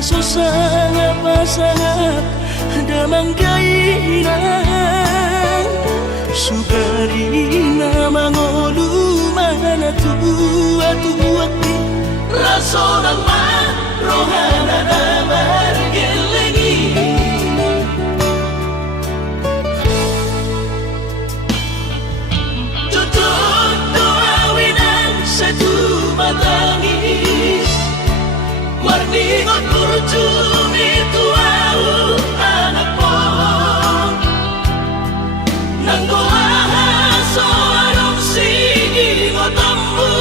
Susah pasang damang kainan sukarina mangolu mana tua-tuati rasonan mah rohana damar gelengi tutup doawinan satu matangis warningot kurcumi tuau anak pohon nanggoaha soarong sigi ngotambu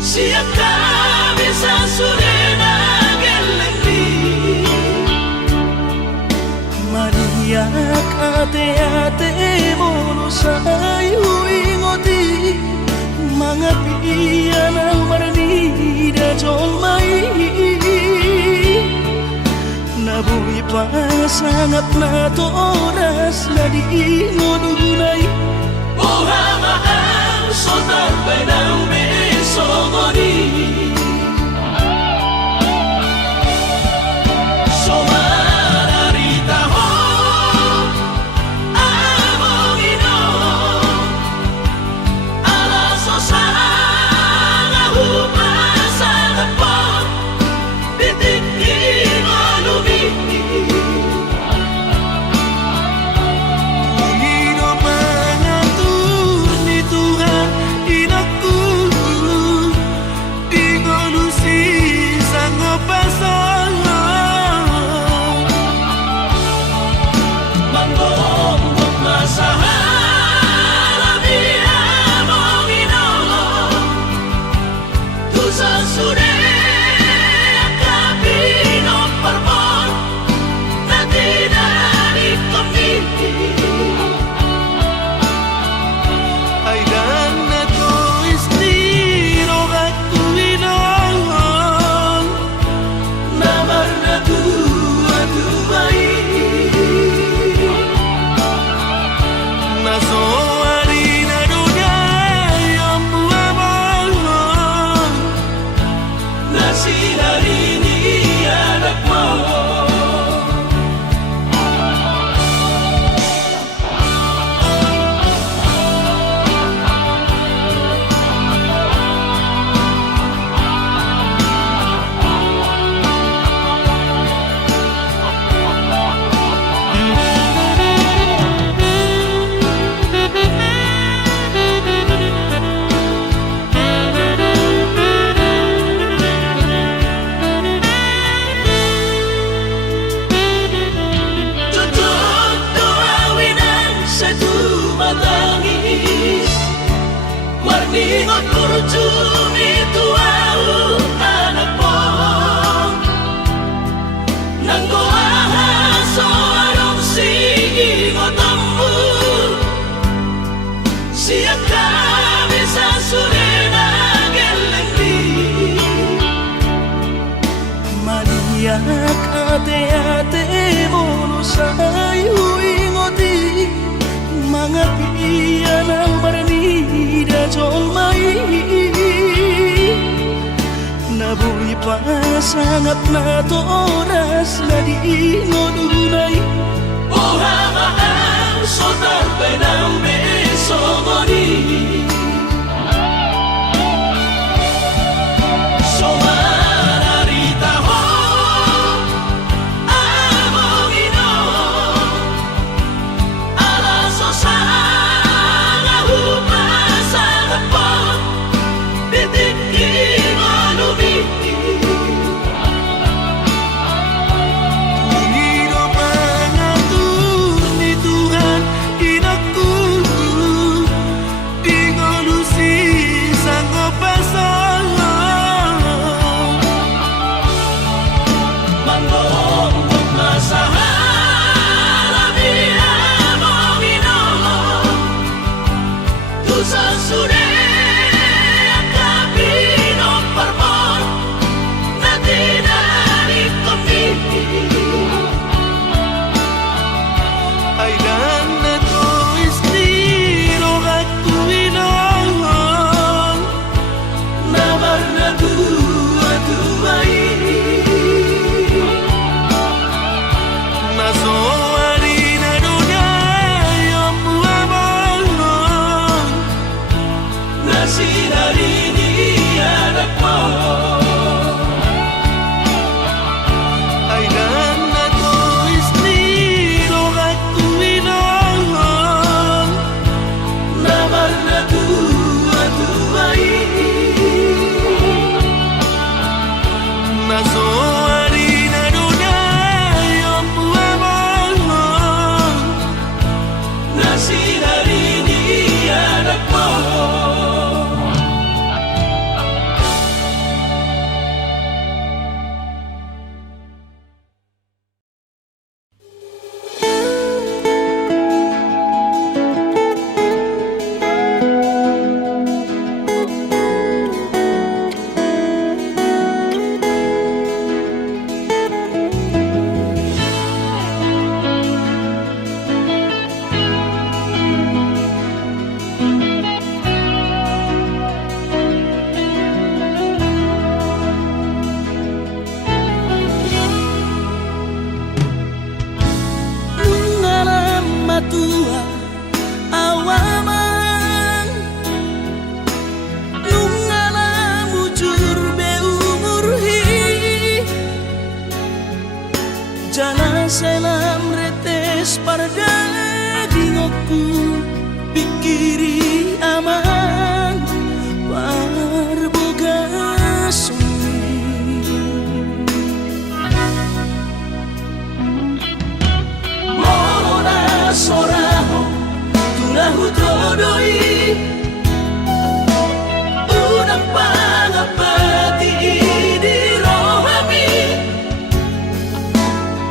siap kami sasurena gelengdi mariak ate-ate molusay huingoti mangapian ang marani da jolmai nabuhi pasangat na toras na di ngodunay buhamahang sotar benang besogoni Inakku cumi tuau anak po nanggo ahaso arong sigi ngotammu siap kami sasurena gelengdi maniak ate-ate mono sayu ingoti mga piyan ang baranida jolmai nabuhi pa sangat na to oras na di ngodunay ohama ang sotar penambe somoni somararita ho among ino alaso sana hupasang po titik ingonumi Unido pangatun ni Tuhan inaku ingolusi sanggup pasang Manggong masahala biya mong ino Tusa sure akabino parmon na dinarik kami ay dan na to istiro at tuwinangan Nabar na dua-duai naso harina dunay ang buwabangan na sinarini anak mo ay dan na to istiro at tuwinangan Nabar na dua-duai naso harina dunay ang buwabangan na sinarini anak mo Nung alam matua awaman Nung alam ujur be umurhi Jana selam retes parda dingokku pikiri aman parboga sumi Mona soraho tulahu todoi Unang pangapati di rohami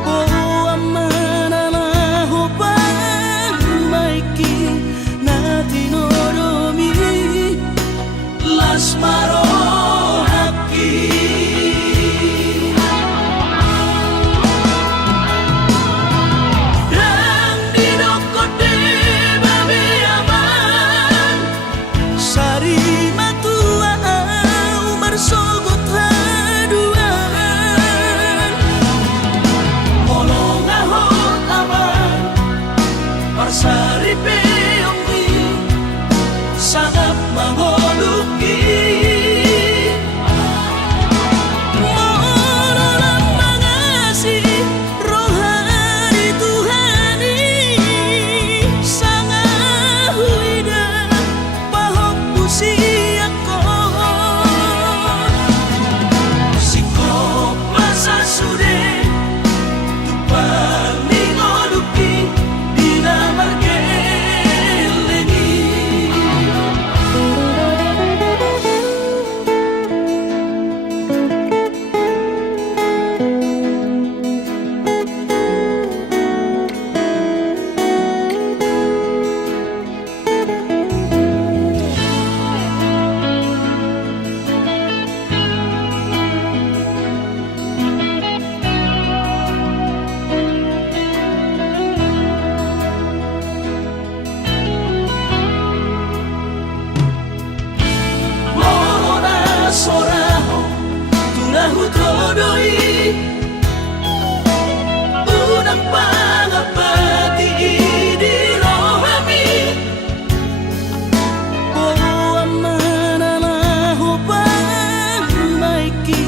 Oh amananaho pagmaiki na tinoromi Las marohaki Rang dinokote babi aman Sari matua umar sogot haduan Molong ahot aman Parsari peongmi Sangat mangoluki doi unang pangapati di rohami o mananaho pagmaiki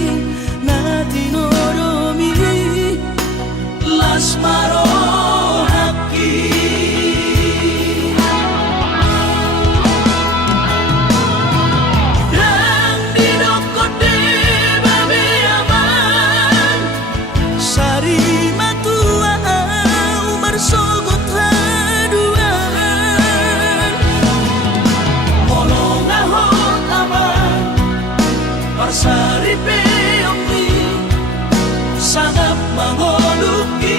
na tinoromi las marohaki dan dinokote babe aman sari matua umar sogot haduan molong ahot aman parsari peongi sangat mangoluki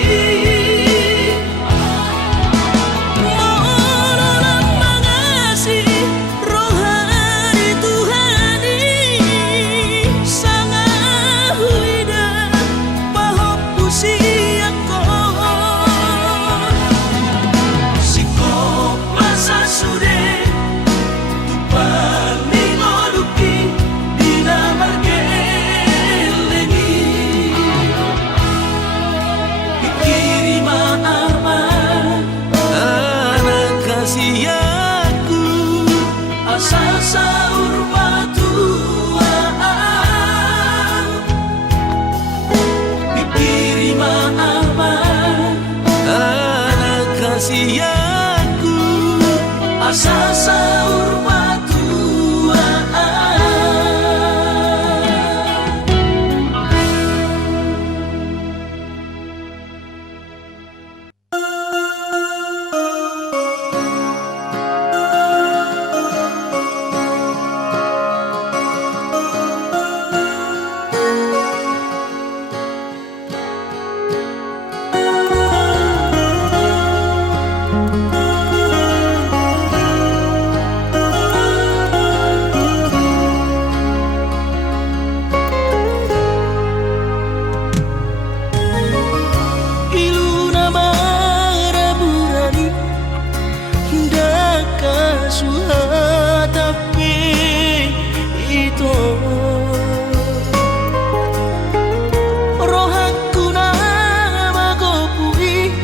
Mololang mangasi rohani Tuhani sangat huida pahop usiako sikop masa sude tupan mingoluki dinamargelengi Ikirima aman anak kasih aku asal saur patuaan Ikirima aman anak kasih aku asal saur patuaan Iluna maraburani daka suhatapi itu rohaku nama kopui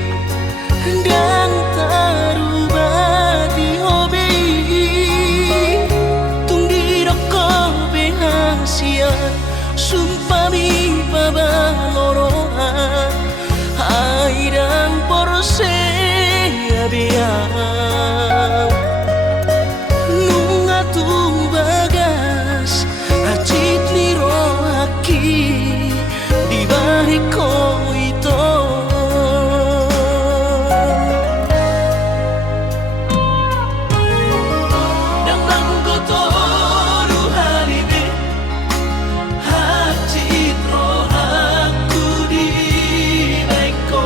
dan tarubati hobi tungdi roko behasian sumpami babalorohan airang porse abiang nunga tu bagas acit ni rohaki di bariko ito nang langkotoru halibe acit rohaku di bariko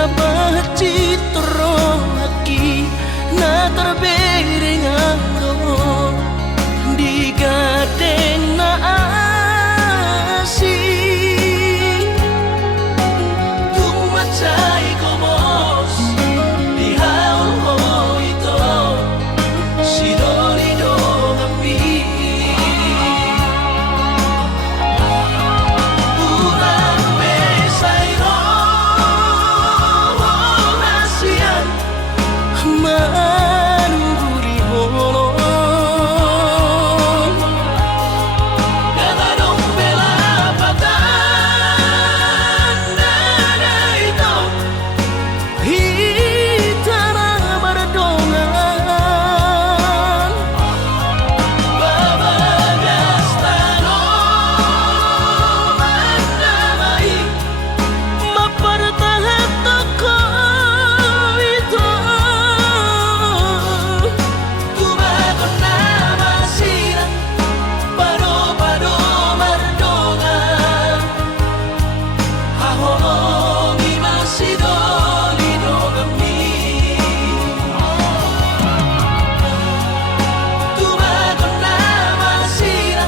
napahacitro aki na terbering ako di gaden na asih tumacay komos di haul ho ito si dolido kami pulang besayro hasian manuguri holo gadadong bela patan nada ito hitana mardongan babagas tanong mandamai mapartahan toko ito tumagon na masira pado-pado mardongan hahongi masidolido kami tumagon na masira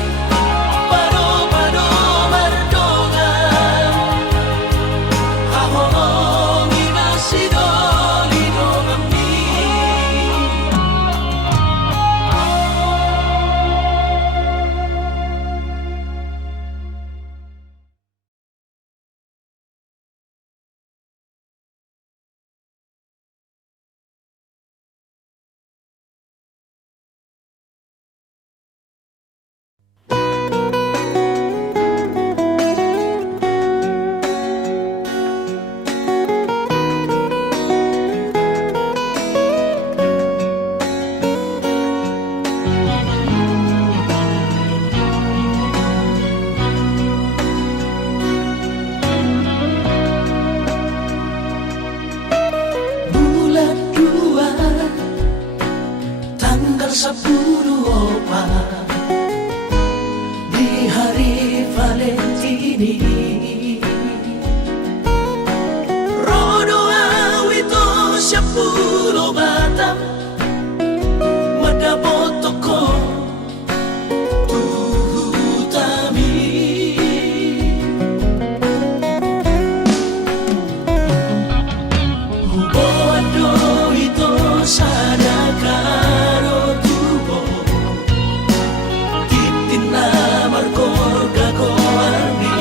pado-pado mardongan hahongi masidolido kami bulan 2 tanggal 10 di hari Valentini rodo awito 10 batang madapot toko tuhutami huboado ito sada karo tubo titin na markor gagoani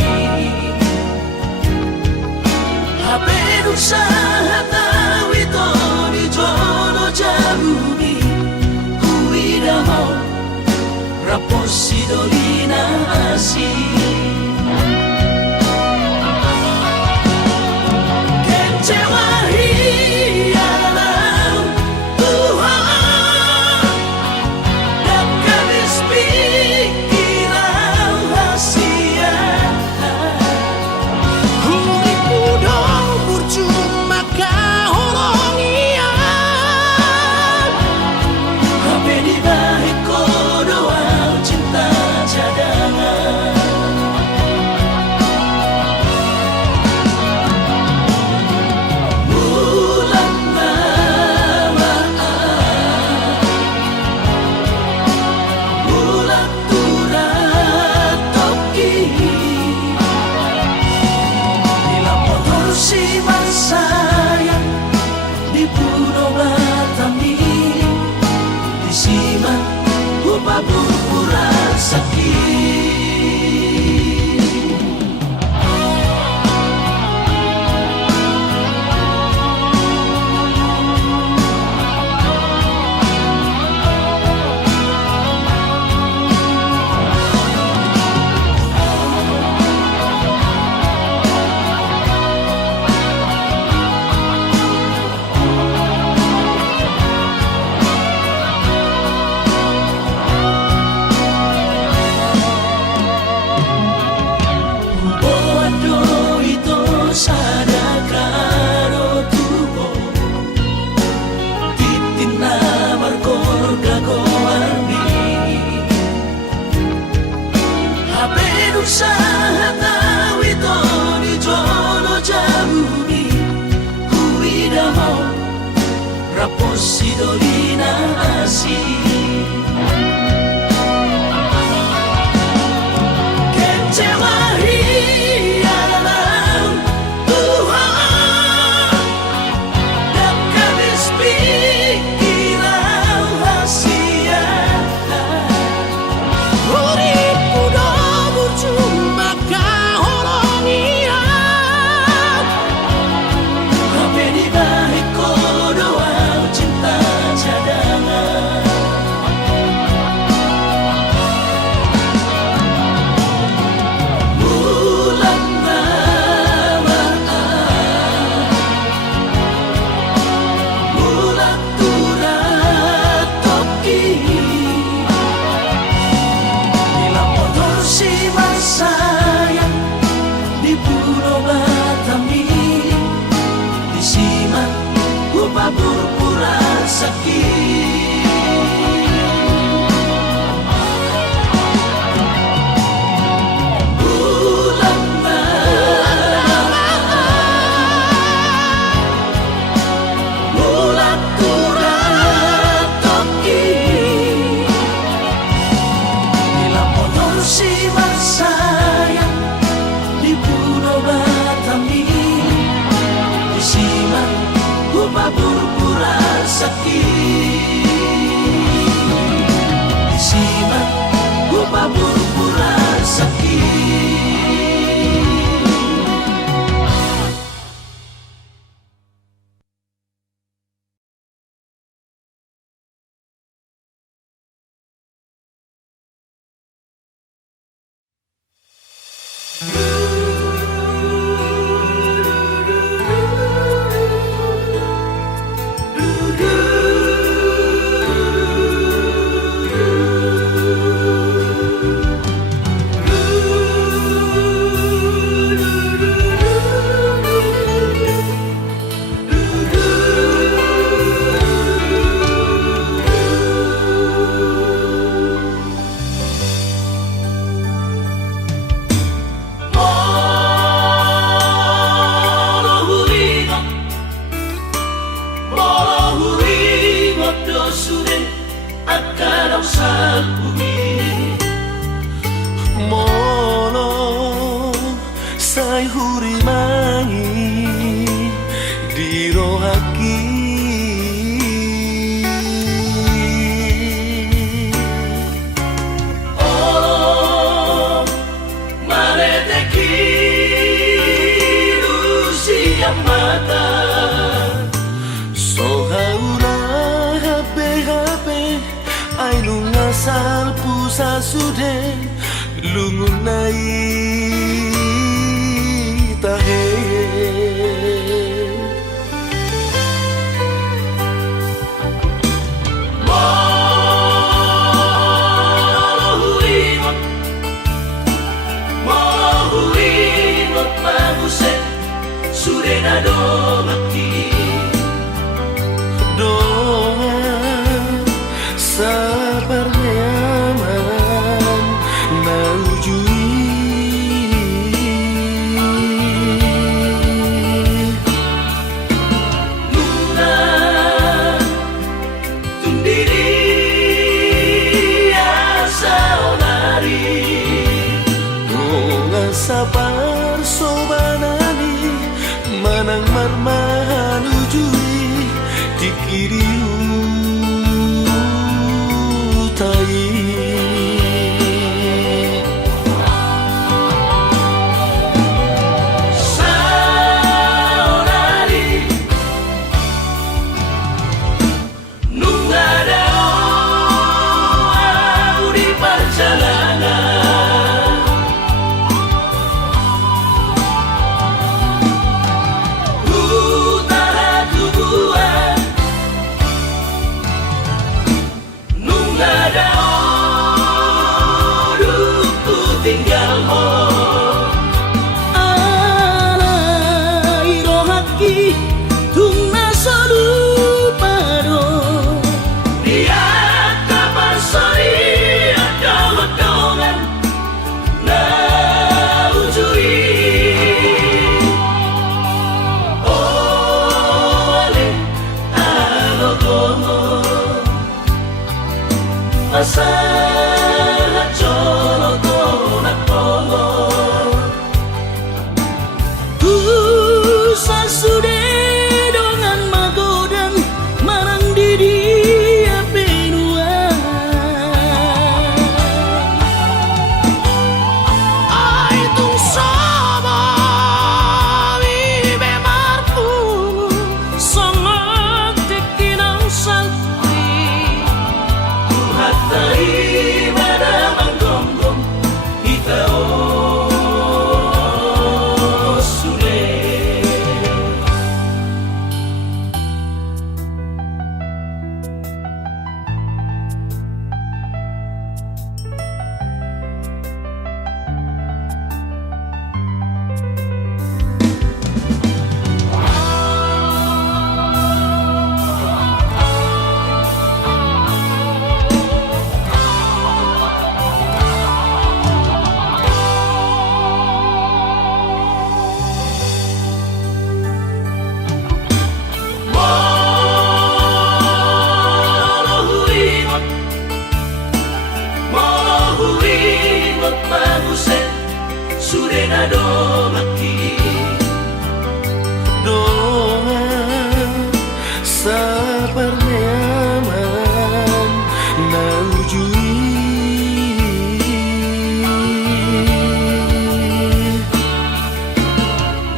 hapenung sa hataw ito ni Jono Jarumi huwida mo rapos si Dolina Asi Kencewahi alam Tuhan dan kabis pikiran hasia huli pudong burcuma kahorongian hape di balik ko doang cinta mata. Sohaula hape ai nung asal pusa sude lungun nai tahe. Surena do bakti doa sabar nyaman naujui Luna tundiri asa onari doa sabar sobanani manang marmahan ujui dikiriu tai. Saonari nungada di perjalanan utara tubuhan nungada ku tinggal mo Alai rohaki tungna solupado dia kapan sori ada hodongan na ujui ole alogomo masa jolo konak pongo Usa sude dongan magodan marang didi penua Ai tung sama vive marpu sangat tekinang salpi hatai mana manggonggong kita sude Surena do bakti Doa sabar nyaman naujui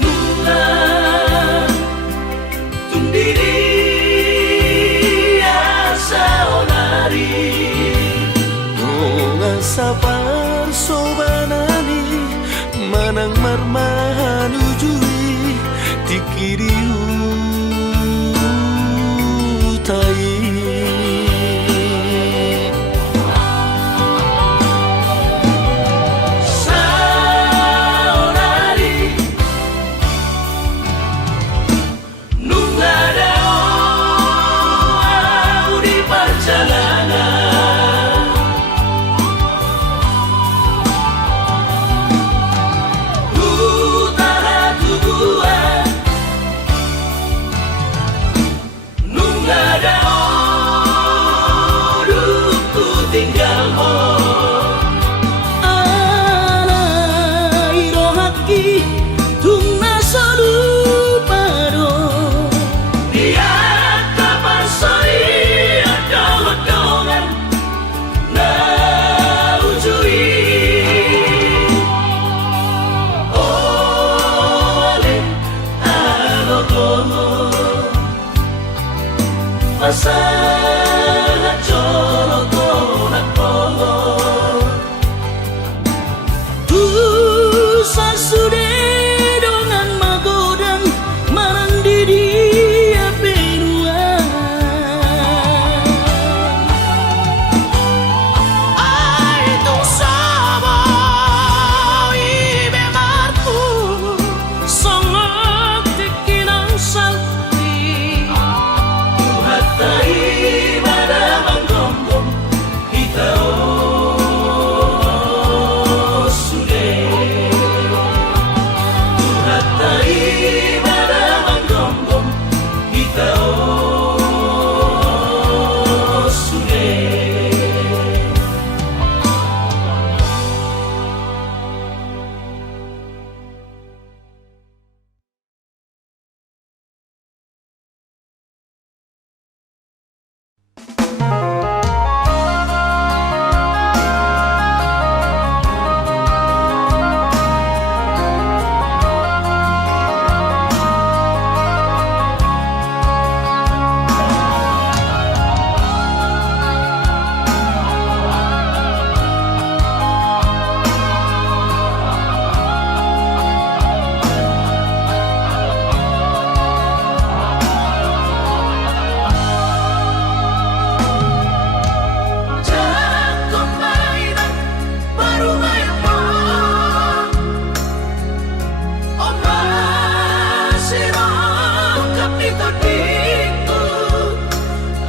Luna tundiri asa onari doa sabar sobanani manang marmahan ujui dikiriu tai. Saonari nungada di perjalanan utara tubuhan nungada Masalah colokan aku Tusa sudah dengan magodang marang didi penua ai tung sabo ibe martu songok tekinang salti hatai madamang gombong kita sude hatai madamang gombong kita sude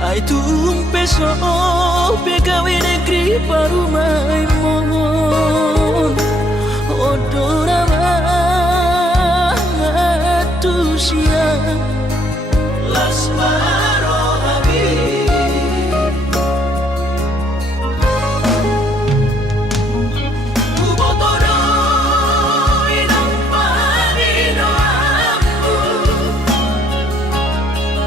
ai tumpeso pegawe negeri parumai mon odorama tusia las maro habi Ubotoro inang panino aku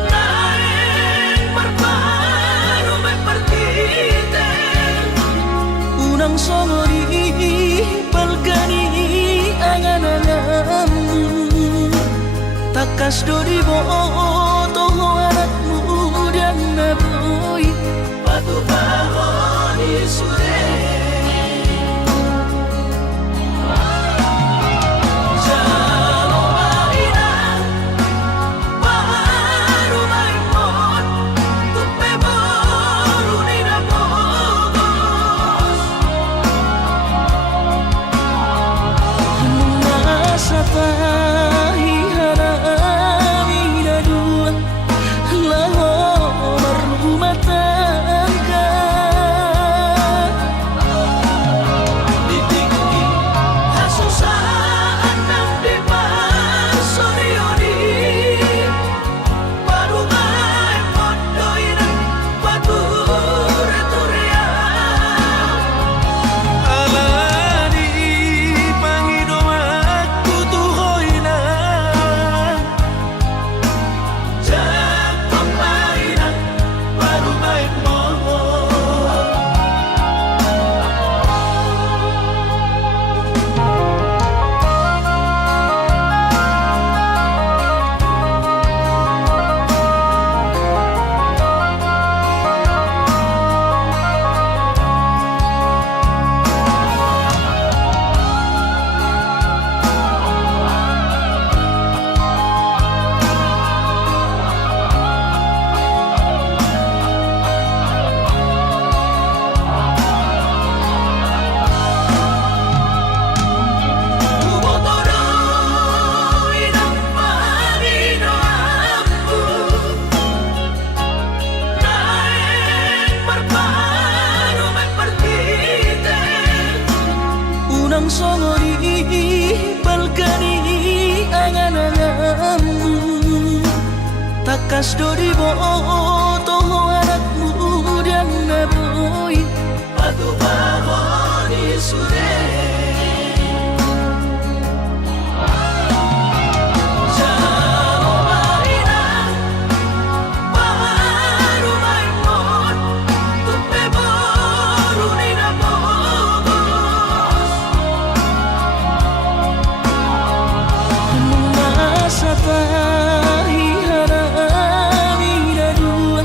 naeng berparu berpartite unang songori palgani angan-anganmu takas dori boto anakmu dan naboy patu pahoni sude jalo maina baru maimon tupe baru nina bogos masa tahi harami dua lahor rumah tangga ditiki hasusaan nang depan sorioni baru maimon doina batu returia alani pangido aku tuhoina jatuh mainan baru maimon Ubotoro inang panino aku naeng berparu berpartite unang songori palgani angan-anganmu takas dori boto anakmu dan naboy patu pahoni sude jalo maina baru maimon tupe baru nina bogos masa tahi harami dua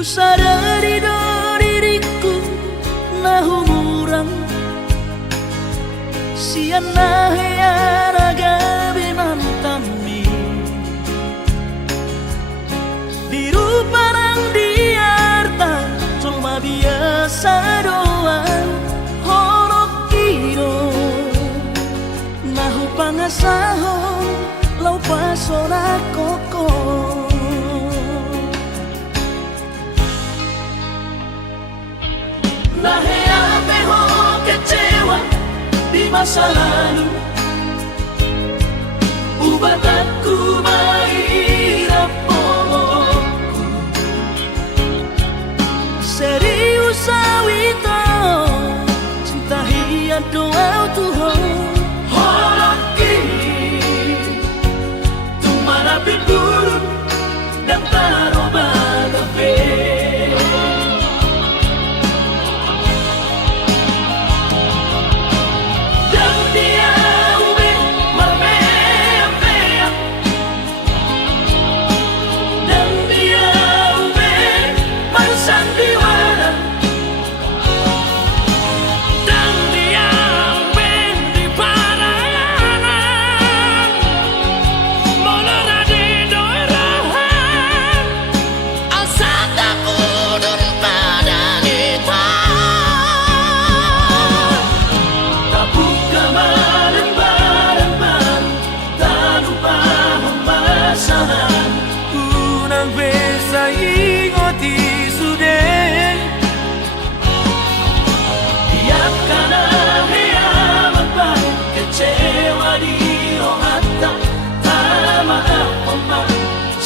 Ku sadari do diriku nahu murang siana heyaraga binantami biru parang diarta cuma biasa doang horok kiro nahu pangasaho lau pasora koko nahe ape ho kecewa di masa lalu ubatanku mairap pomoku serius awito cinta hiat doa Tuhan holoki tumara pinturun dan taroba gabe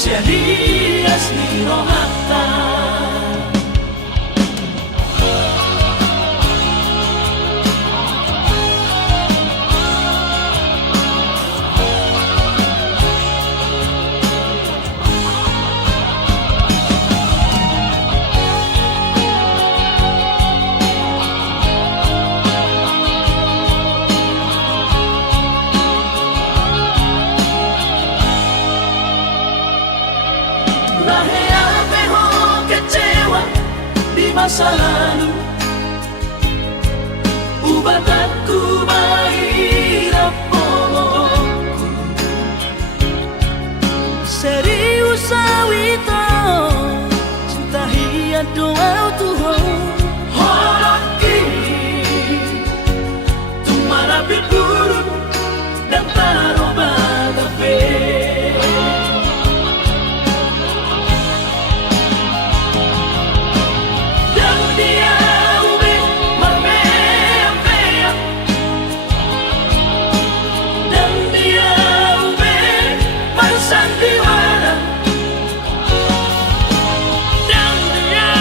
Serias ni rohata nahe ape ho kecewa di masa lalu ubatanku mairap pomoku serius awito cinta hiat doa Tuhan holoki tumara pinturun dan taroba gabe Sandiwara dan dia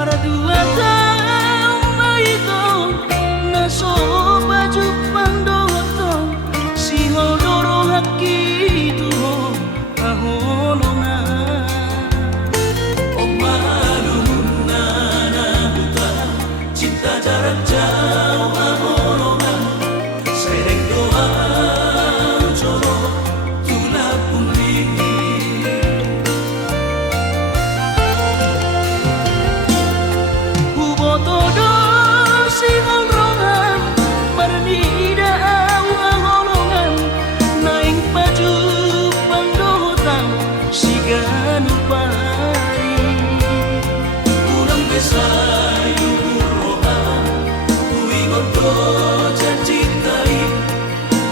Maradua tau maito naso baju pandoto si hodoro haki tuho aholona Omaluna na buta cinta jarak jauh aholona sereng doa coro tulak pungli Ubotodo si holrongan marnida au aholongan naing baju pandoto si ganupari Urang besayu roha Kui gondo jancintai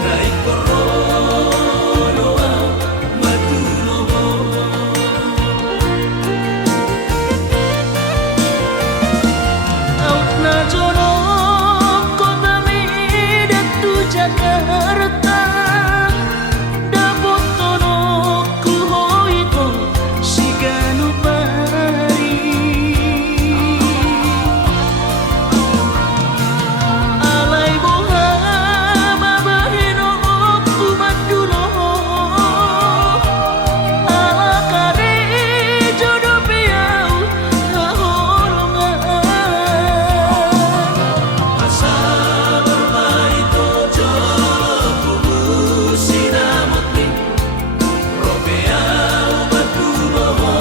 Naik koronoa Maduloho Out na jono kota Medan tu Jakarta Dapot tono ku hoito si ganupari Alay boha mabahino ku maduloho Ala kare jodoh piau haholongan Asa bermaito jolo Kubu sinamotni Robea Maduloho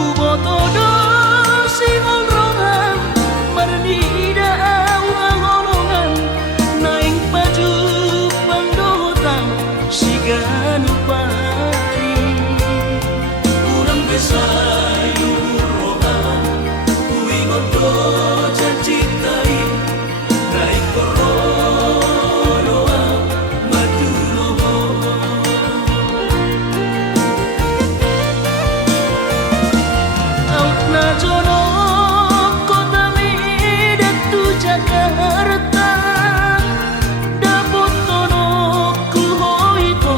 Ubotodo si holrongan marnida au aholongan naing baju pandotang si ganupari Urang besayu roha Kui gondo jancintai Naik koronoa Maduloho Out na jono kota Medan tu Jakarta Dapot tono ku hoito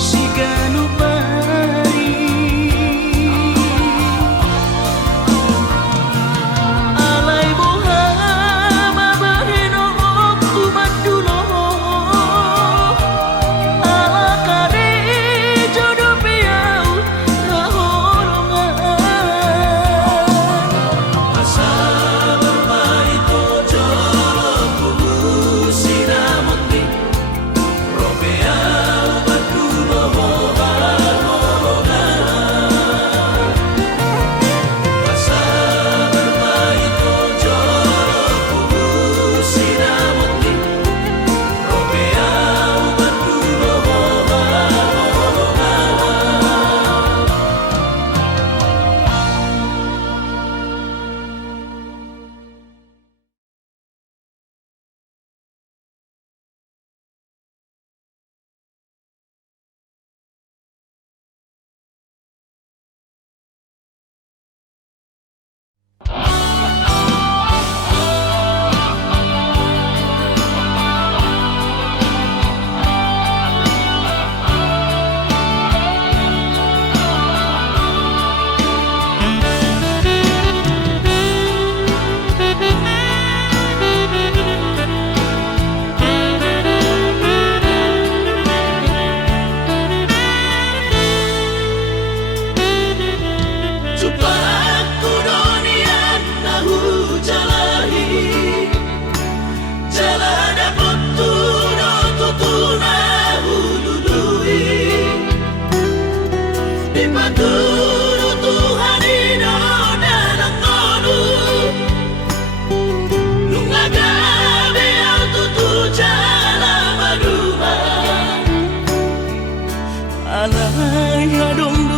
si ganupari Alay boha mabahino ku maduloho Ala kare jodoh piau haholongan Asa bermaito jolo Kubu sinamotni Robea Maduloho Asa bermaito jolo Kubu sinamotni Robea Maduloho Supaya dunia nahu jalahi Jalan dapat tutuna hulului Dipaturu Tuhan ino dalam ngolu Lungaga biar tutu jalan maduma Alay hadong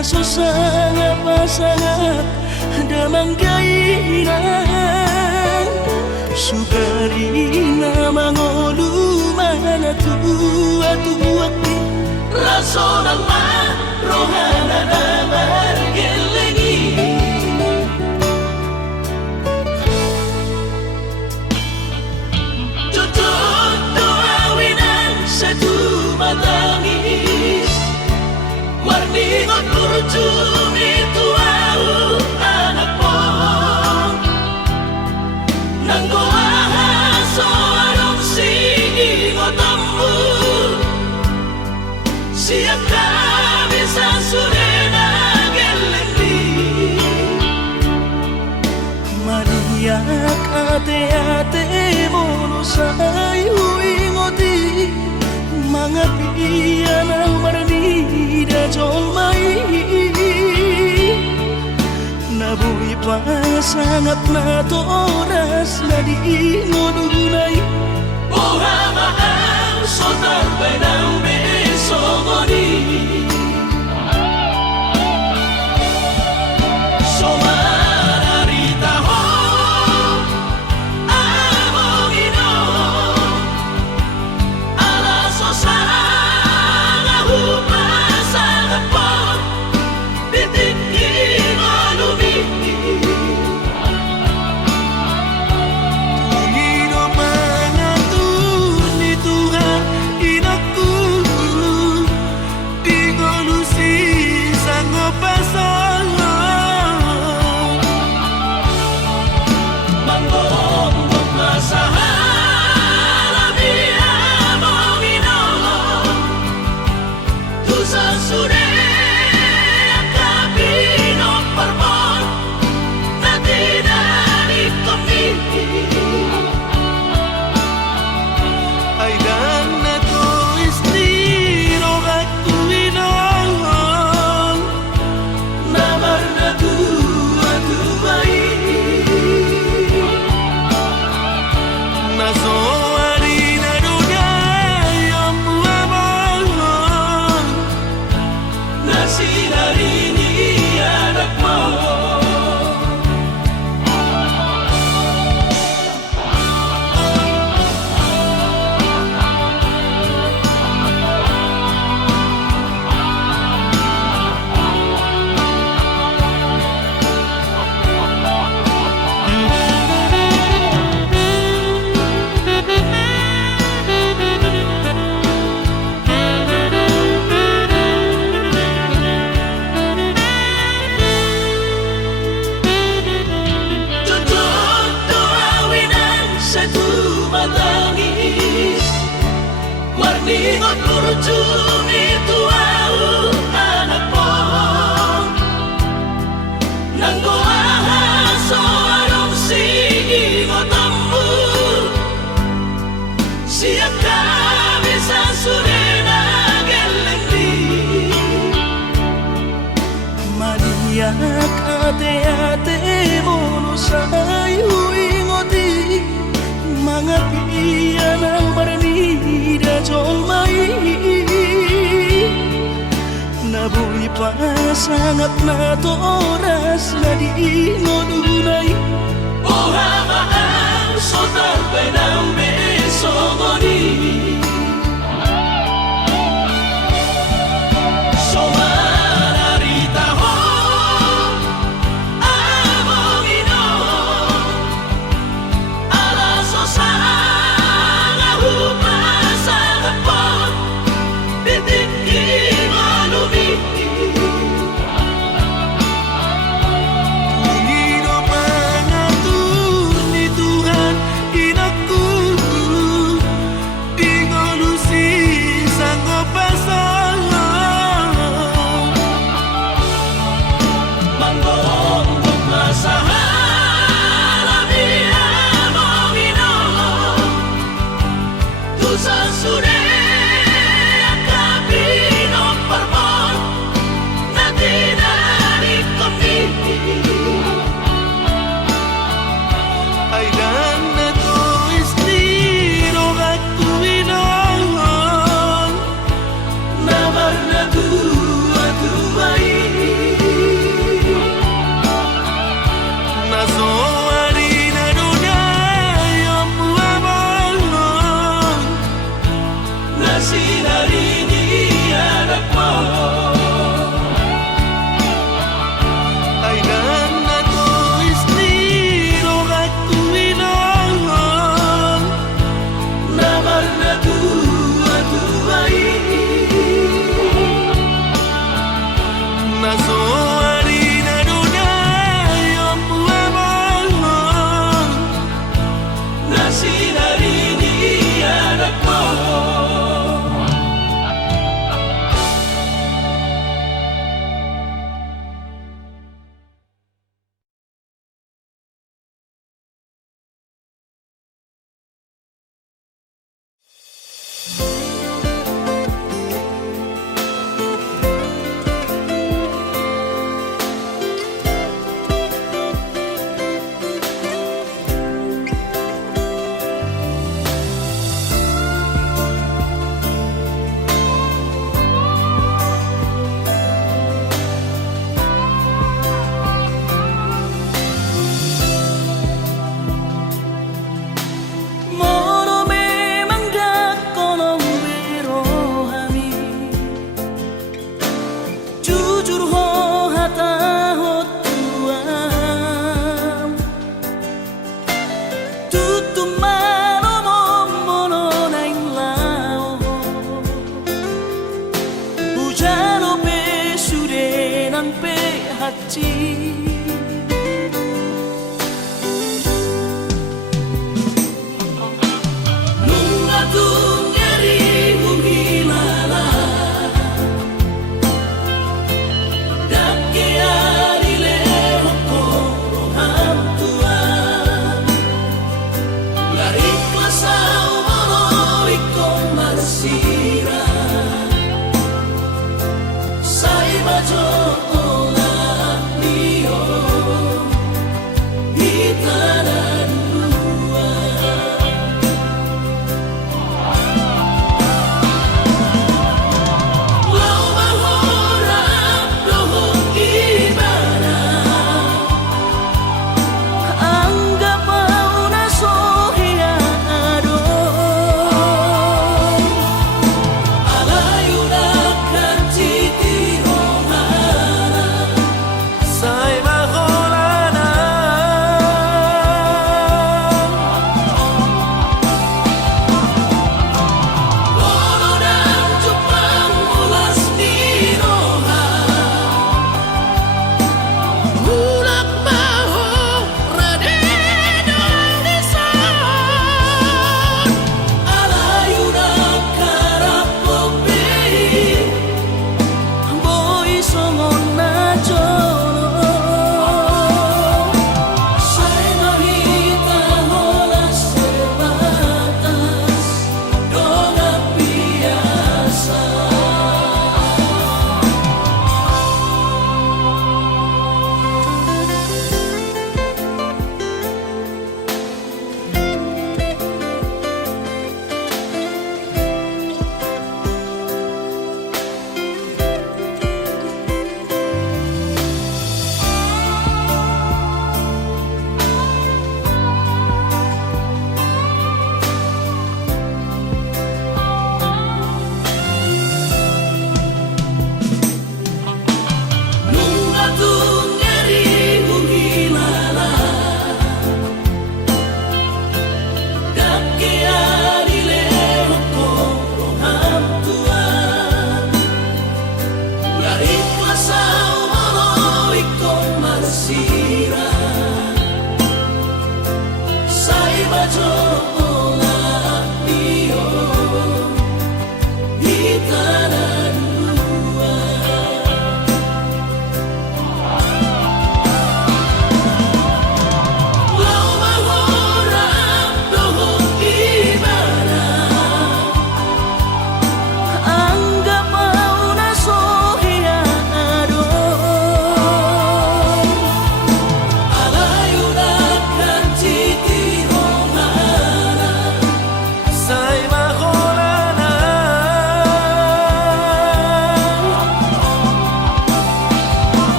Naso sangat pasangat damang kainan Sugarina mangolu mana tua-tua Raso ng rohana na margelengi Tutut doawinan sa tumatangis Warningot kurjumi tuau anak mo Nanggoaha so anong singingotammu Siap kami sa surena gelendi Mariak ate-ate mono sayu ingoti Mga piyan ang maranida jolmai Nabuhi pa sangat na toras na di ngununay Buhama ang sotar ng besogoni Somararita ho Amongino Alaso sana hupasa na po Bitikin o lumiti Pangino mga ni Tuhan inaku Di ngolusi sang pasangan Manggong masahan Abi amongino Tu sa sure Akabino parmon Na dinanip kami Ay dan na to istiro at tuwinang Namar na tua-tuai Naso harina dunay ang buwamang Na sinarini anak mo Tutut doawinan sa tumatangis Warningot kurjumi tuau anak mo Nanggoaha so anong singingotammu Siap kami sa surena gelendi Mariak ate-ate mono sayu ingoti Mga piyan ang maranida jolmai Nabuhi pa sangat na toras na di ngununay Buhama ang sotar ng besogoni Somararita ho Amongino Alaso sana hupasa na po Bitikin o lumiti Pangino mga ni Tuhan inaku Di sinarini anak mo. Ay nanatuis niro katuwinan Namar na tua-tuai nasoari na dunay ang buwamang na sinarini anak mo.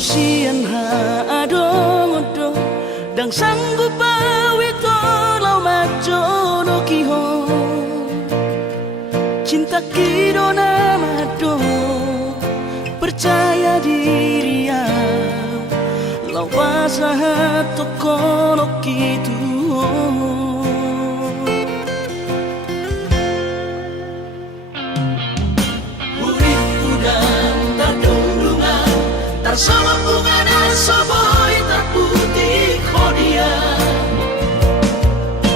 sian ha adong odo dang sanggup bawi tolau majono kiho cinta kidona mado percaya diri ya lau basaha tokono kitu sama bunga dan soboy terputih kodia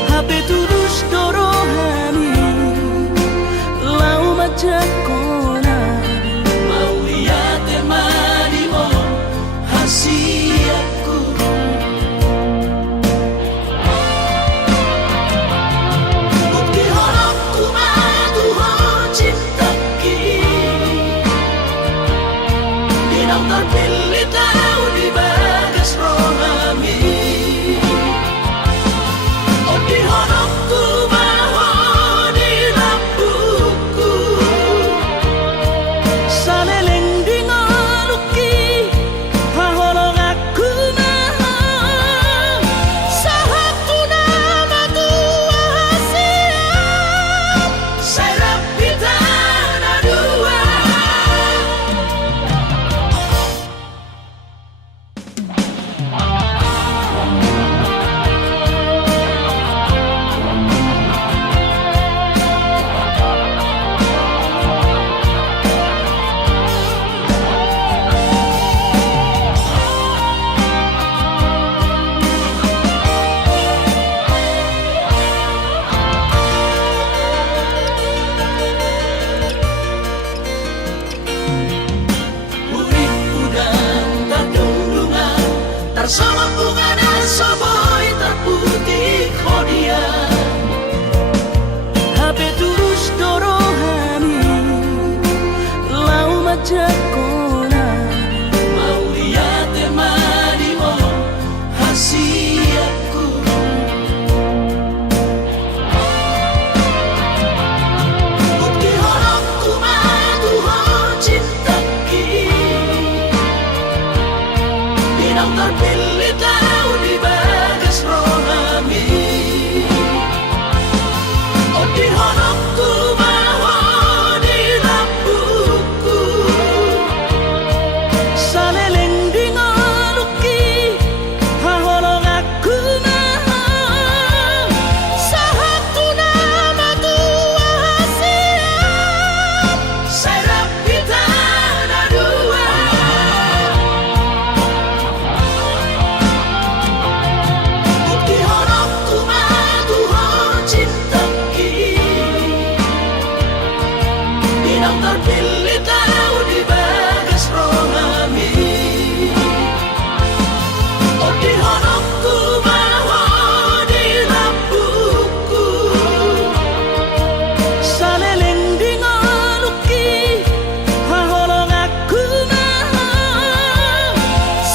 Habe tulus dorohani lau majak kona mau lihat temani mo hasiaku bukti horok kumadu ho cinta ki dinang terpilih tahu di bagas rohami oh di horokku baho di lampuku saleleng di ngaluki haholong aku maha sahatu nama tua hasiat serap kita dua sama bunga dan soboy terputih kodia Habe tulus dorohani lau majak kona mau lihat temani mo hasiaku bukti horokku madu ho cinta ki dinang terpilih tahu di bagas rohami oh di horokku baho di lampuku saleleng di ngaluki haholong aku maha sahatu nama tua hasiat serap kita dua bukti horokku madu ho cinta ki dinang terpilih tahu di bagas rohami oh di horokku baho di lampuku saleleng di ngaluki haholong aku maha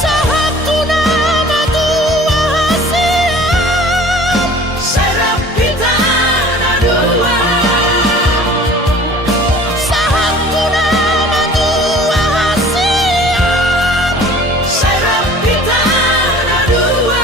sahatu nama tua hasiat serap kita dua sahatu nama tua hasiat serap kita dua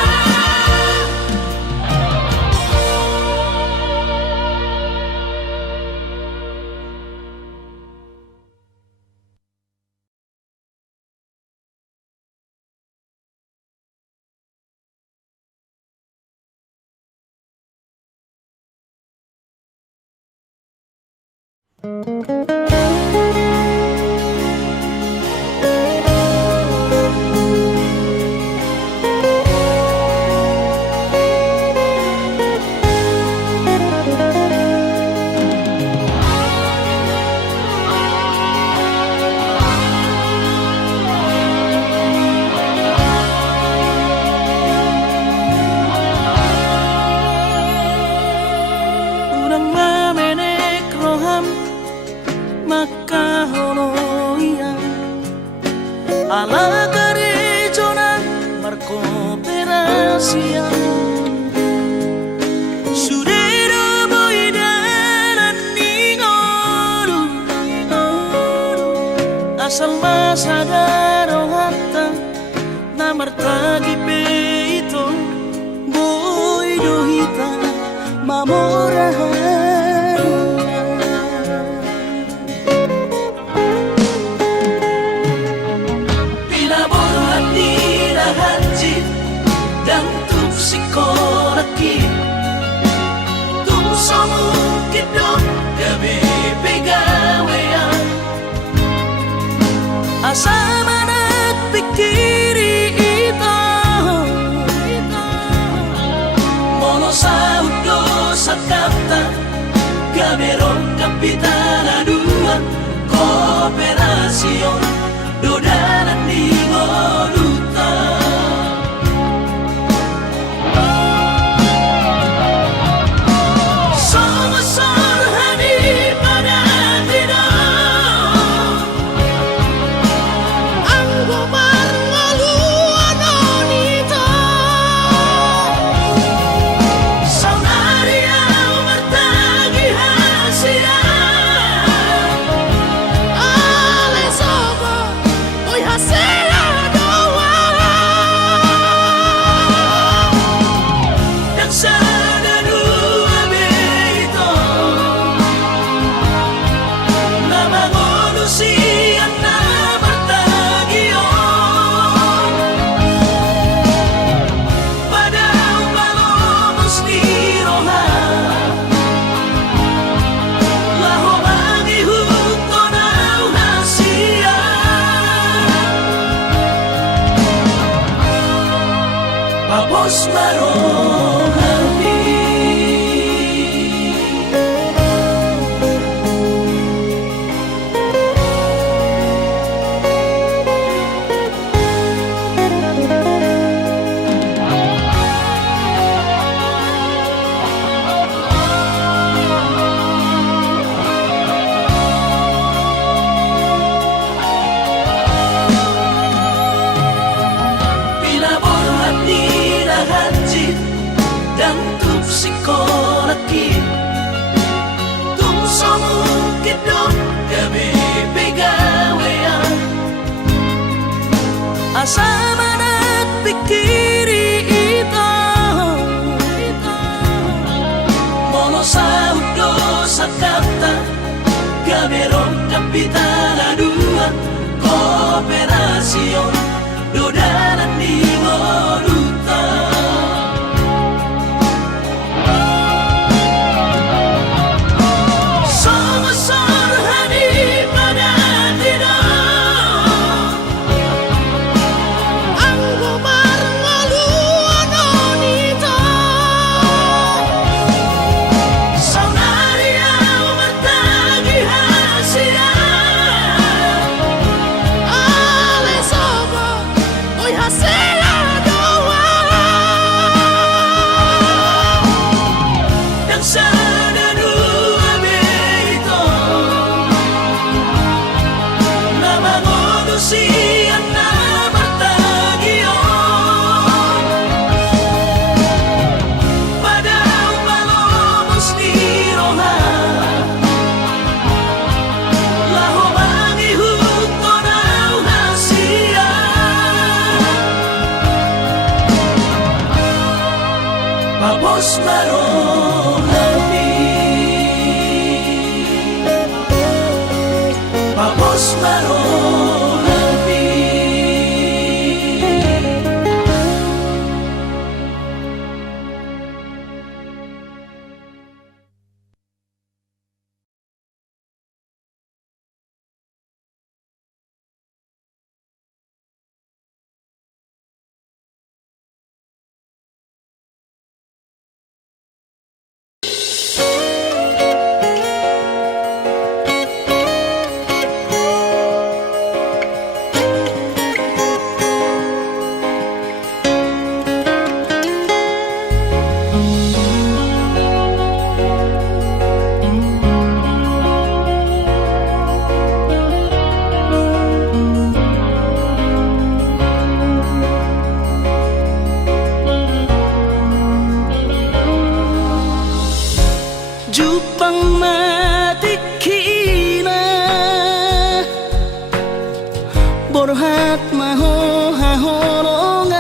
Urang mamenek roham maka holoia ala garejona markooperasia sudero boidaran ningoru asal masada rohata martagi peito boy dohita mamorahan Pinaborhat ni lahanjit dan tupsikolaki Tumsomu kidok gabi pegawean asa manak pikiri ito Mono sa udo sa kapta Gamerong kapitana dua Kooperasyon Dodanan ni Ngoluta Somasor hani pada tidak ang gumar ngaluan nito Saunaria martagi hasia alesogo oy hasela doa Yang sana dua beito Nama manusia na martagion Padang malomos ni roha Laho mangihuto na hasia Papos marohani Pinaborhat ni lahanjit dan tupsikolaki Tumsomu kidok gabi pegawean asa manak pikiri ito Mono sa udo sa kapta Gamerong kapitana dua Kooperasyon Dodanan ni Ngoluta Somasor hani pada tidak ang gumar ngaluan nito Saunaria martagi hasia alesogo oy hasela doa Yang sana dua beito Nama manusia na martagion Padang malomos ni roha Laho mangihuto na hasia Papos marohani Papos marohani Borhat maho hahorong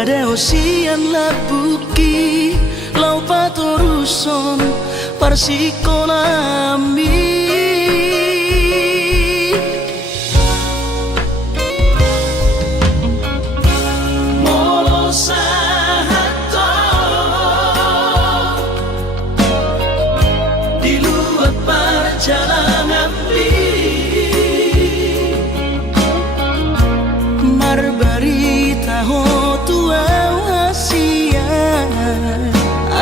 Sadeo sian labuki lau patoruson parsikonami. Perjalanan marbarita ho tua asia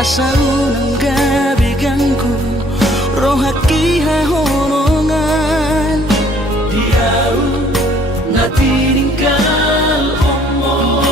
asa unang gabi ganggu rohaki ha honongan diau na tininggal omong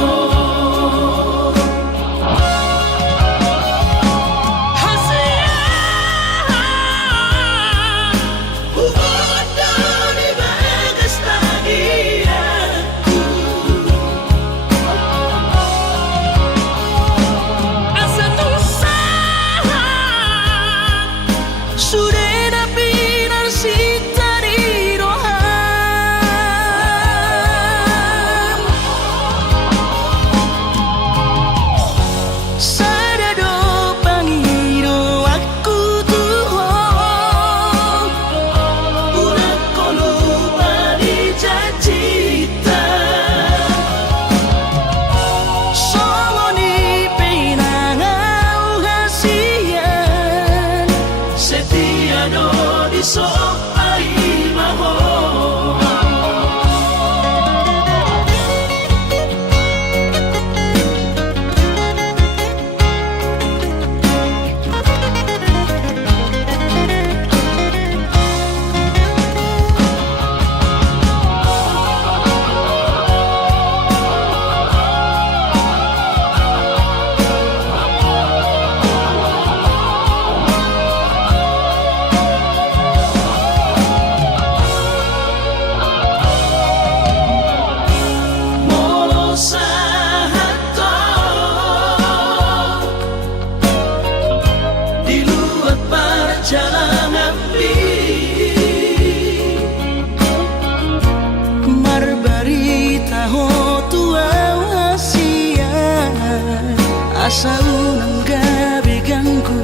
asa unang gabi ganggu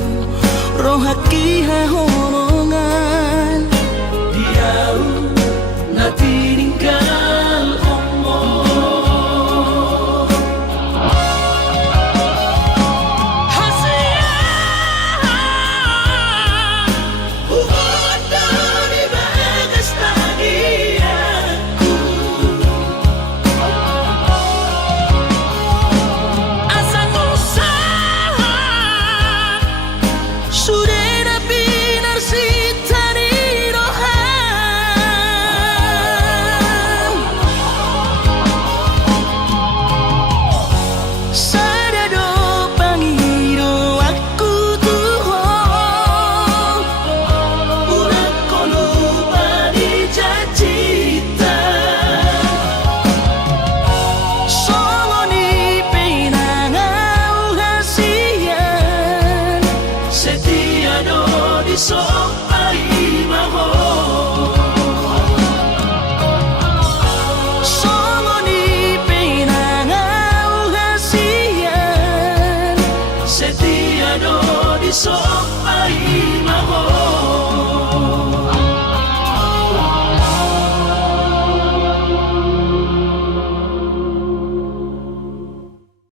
rohaki ha honongan diau na tininggal omong hasia uhod dari bagas tagianku Setia do di sopai